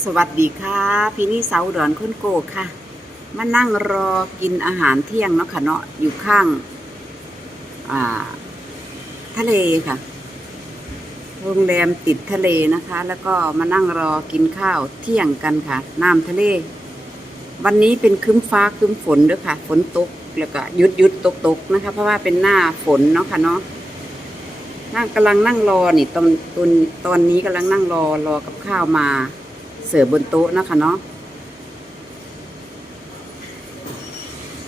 สวัสดีค่ะ พี่นี่สาวอุดอนคุณโกค่ะ มานั่งรอกินอาหารเที่ยงเนาะค่ะเนาะอยู่ข้างาทะเลค่ะ โรงแรมติดทะเลนะคะ แล้วก็มานั่งรอกินข้าวเที่ยงกันค่ะ น้ำทะเล วันนี้เป็นคึ้มฟ้าคึ้มฝนด้วยค่ะ ฝนตกแล้วก็ยุดยุดตกตกนะคะ เพราะว่าเป็นหน้าฝนเนาะค่ะเนาะนั่งกำลังนั่งรอนี่ตอนตอนตอนนี้กำลังนั่งรอรอกับข้าวมา เสิร์ฟบนโต๊ะนะคะเนาะ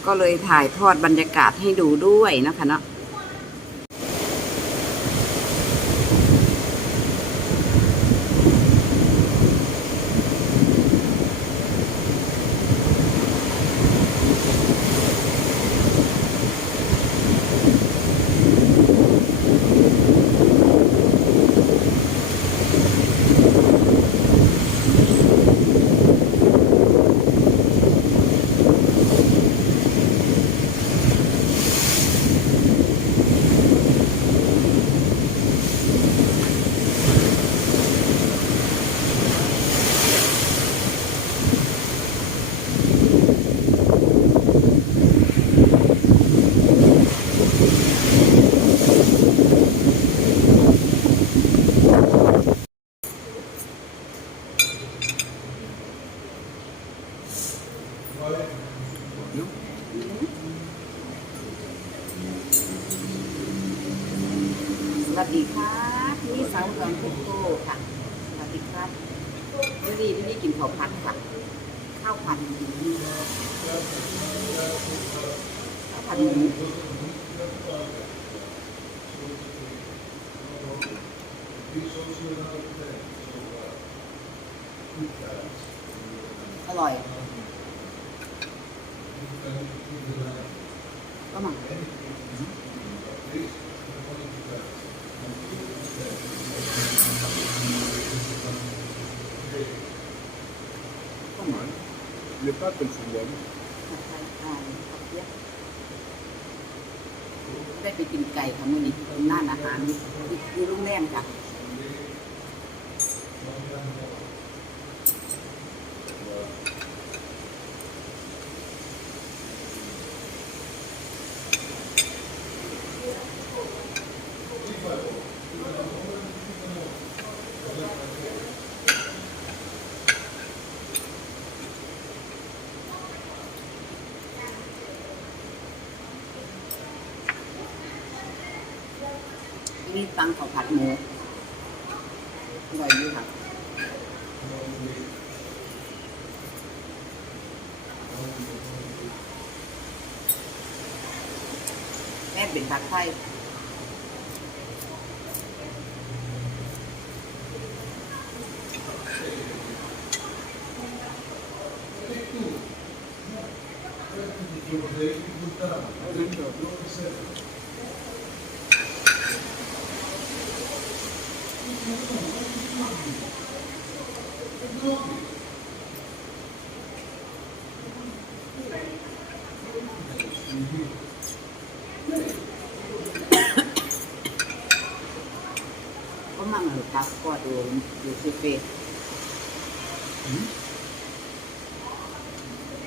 ก็เลยถ่ายทอดบรรยากาศให้ดูด้วยนะคะเนาะ นี่สาวอุดรคุกโก้ค่ะสวัสดีครับพี่นี่พี่นี่กินข้าวผัดค่ะ ข้าวผัดหมูข้าวผัดหมูอร่อยก็มา Pas Les pâtes, elles sont bonnes. ผัดไทยอ่าผัดเปี๊ยกได้ไปกินไก่ค่ะมื้อนี้เป็นร้านอาหารอยู่อยู่โรงแรมจ้ะ นี่ตังข้าวผัดหมูอร่อยอยู่ค่ะแม่เป็นผัดไทย có mang ở cà qua đường đường cà phê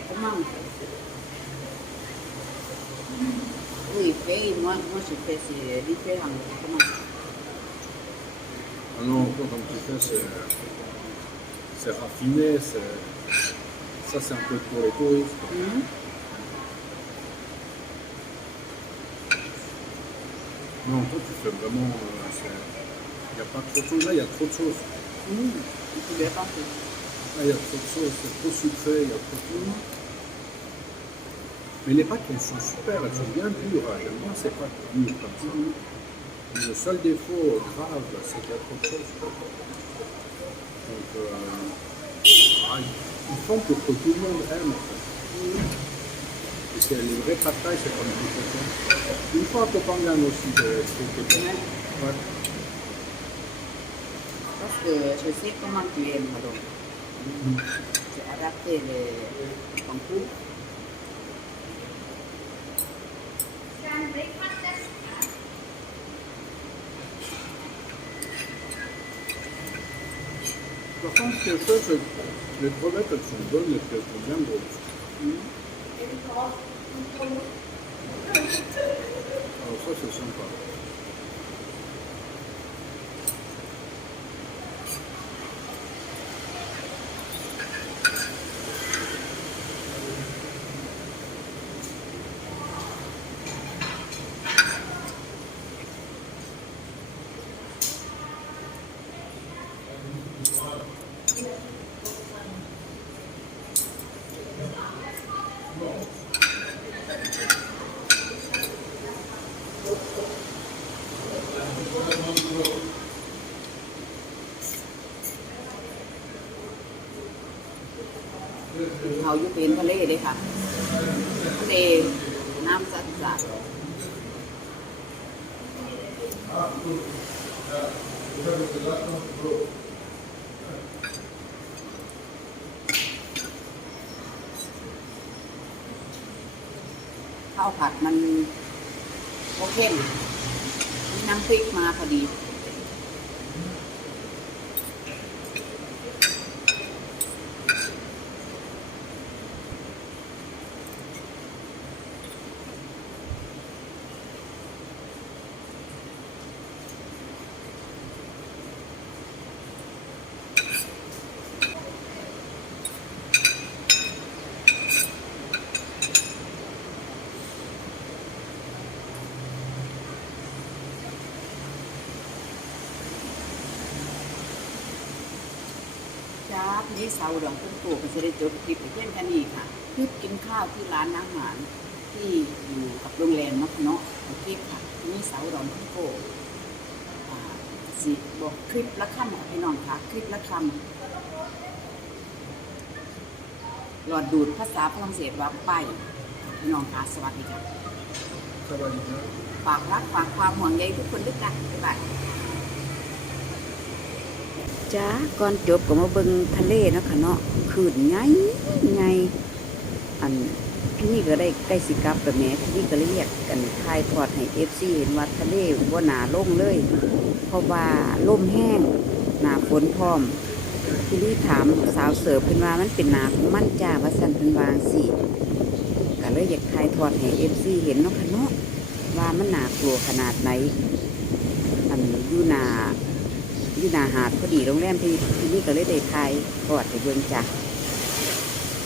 có mang oui, fait, moi, moi je fais, c'est différent. Comment Ah non, toi, comme tu fais, c'est, raffiné, ça c'est un peu pour les touristes. Mhm. Non, toi, tu fais vraiment. euh, Il n'y a pas trop de choses. Là, il y a trop de choses. Mhm. Là, il y a trop de choses. C'est trop sucré, il y a trop de choses. Mais les pâtes, elles sont super, elles sont bien dures. hein. J'aime bien ces pâtes dures comme ça. Mais Le seul défaut grave, c'est qu'il y a trop de choses. Donc, euh, ah, ils font pour que tout le monde aime. Parce que les vrais taille, c'est comme tout. Une fois à Copangan aussi, de- c'était bien. Ouais. Parce que je sais comment tu aimes, alors. J'ai adapté les concours. Японські освіти відповідати цим домівки проблем вулиці. А освіти шампанське. เขาอยู่เป็นทะเลเลยค่ะทะเลน้ำสัดสัดข้าวผัดมันโอเคมีน้ำพริกมาพอดี จ้าพี่นิสาวดองคุณปู่ก็จะได้จบคลิปไปเพียงแค่นี้ค่ะคลิปกินข้าวที่ร้านอาหารที่อยู่กับโรงแรมนกเนาะโอเคค่ะพี่นิสาวดองคุณปู่อ่าสิบอกคลิปละคำค่ะพี่น้องค่ะคลิปละคำหลอดดูดภาษาฝรั่งเศสว่าไปพี่น้องค่ะสวัสดีค่ะ Ça va, Lina ฝากรักฝากความห่วงใยทุกคนด้วยกันบ๊ายบาย จ้าก่อนจบก็มาเบิ่งทะเลเนาะค่ะเนาะคืนใหญ่ใหญ่อันพี่นี่ก็ได้ใกล้สิกลับกับแม่พี่นี่ก็เรียกกันทายทอดให้เอฟซีเห็นว่าทะเลบ่าหนาลงเลย เพราะว่าลมแห้งหนาฝนพร้อมพี่นี่ถามสาวเสิร์ฟเพิ่นว่ามันเป็นหนาของมันจ้าว่าซั่นเพิ่นวังสิก็เลยอยากทายทอดให้เอฟซีเห็นเนาะค่ะเนาะว่ามันหนากลัวขนาดไหนอันอยู่หนา อยู่หนาหาดพอดีโรงแรมที่ที่นี่ก็เลยได้ทายกอดไปเบิ่งจ้ะ